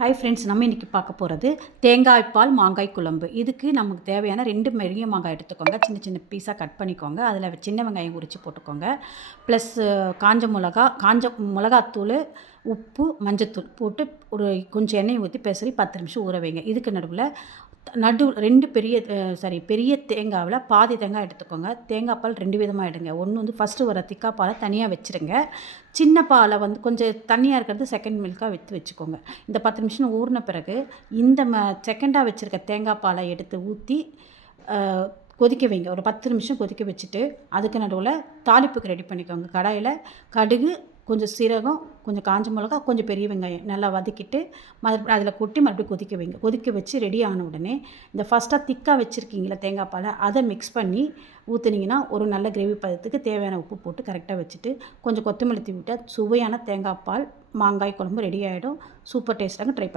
Hi friends, நம்ம இன்றைக்கி பார்க்க போகிறது தேங்காய் பால் மாங்காய் குழம்பு. இதுக்கு நமக்கு தேவையான 2 பெரிய மாங்காய் எடுத்துக்கோங்க. சின்ன சின்ன பீஸாக கட் பண்ணிக்கோங்க. அதில் சின்ன வெங்காயம் உரித்து போட்டுக்கோங்க. ப்ளஸ் காஞ்ச மிளகாத்தூள், உப்பு, மஞ்சத்தூள் போட்டு ஒரு கொஞ்சம் எண்ணெய் ஊற்றி பெசரி 10 நிமிஷம் ஊற வைங்க. இதுக்கு நடுவில் 2 பெரிய தேங்காவில் பாதி தேங்காய் எடுத்துக்கோங்க. தேங்காய் பால் 2 விதமாக எடுங்க. ஒன்று வந்து ஃபஸ்ட்டு வர திக்கா பாலை தனியாக வச்சுருங்க. சின்ன பாலை வந்து கொஞ்சம் தண்ணியாக இருக்கிறது செகண்ட் மில்காக வச்சுக்கோங்க. இந்த 10 நிமிஷம் ஊறின பிறகு இந்த செகண்டாக வச்சுருக்க தேங்காய் பாலை எடுத்து ஊற்றி கொதிக்க வைங்க. ஒரு 10 நிமிஷம் கொதிக்க வச்சுட்டு அதுக்கு நடுவில் தாளிப்புக்கு ரெடி பண்ணிக்கோங்க. கடாயில் கடுகு, கொஞ்சம் சீரகம், கொஞ்சம் காஞ்ச மிளகா, கொஞ்சம் பெரிய வெங்காயம் நல்லா வதக்கிட்டு அதில் கொட்டி மறுபடியும் கொதிக்க வைங்க. கொதிக்க வச்சு ரெடி ஆன உடனே இந்த ஃபஸ்ட்டாக திக்காக வச்சுருக்கீங்களா தேங்காய் பாலை, அதை மிக்ஸ் பண்ணி ஊற்றுனீங்கன்னா ஒரு நல்ல கிரேவி பதத்துக்கு தேவையான உப்பு போட்டு கரெக்டாக வச்சுட்டு கொஞ்சம் கொத்தமல்லி தூவி விட்டால் சுவையான தேங்காய் பால் மாங்காய் குழம்பு ரெடி ஆகிடும். சூப்பர் டேஸ்ட்டாக ட்ரை பண்ணி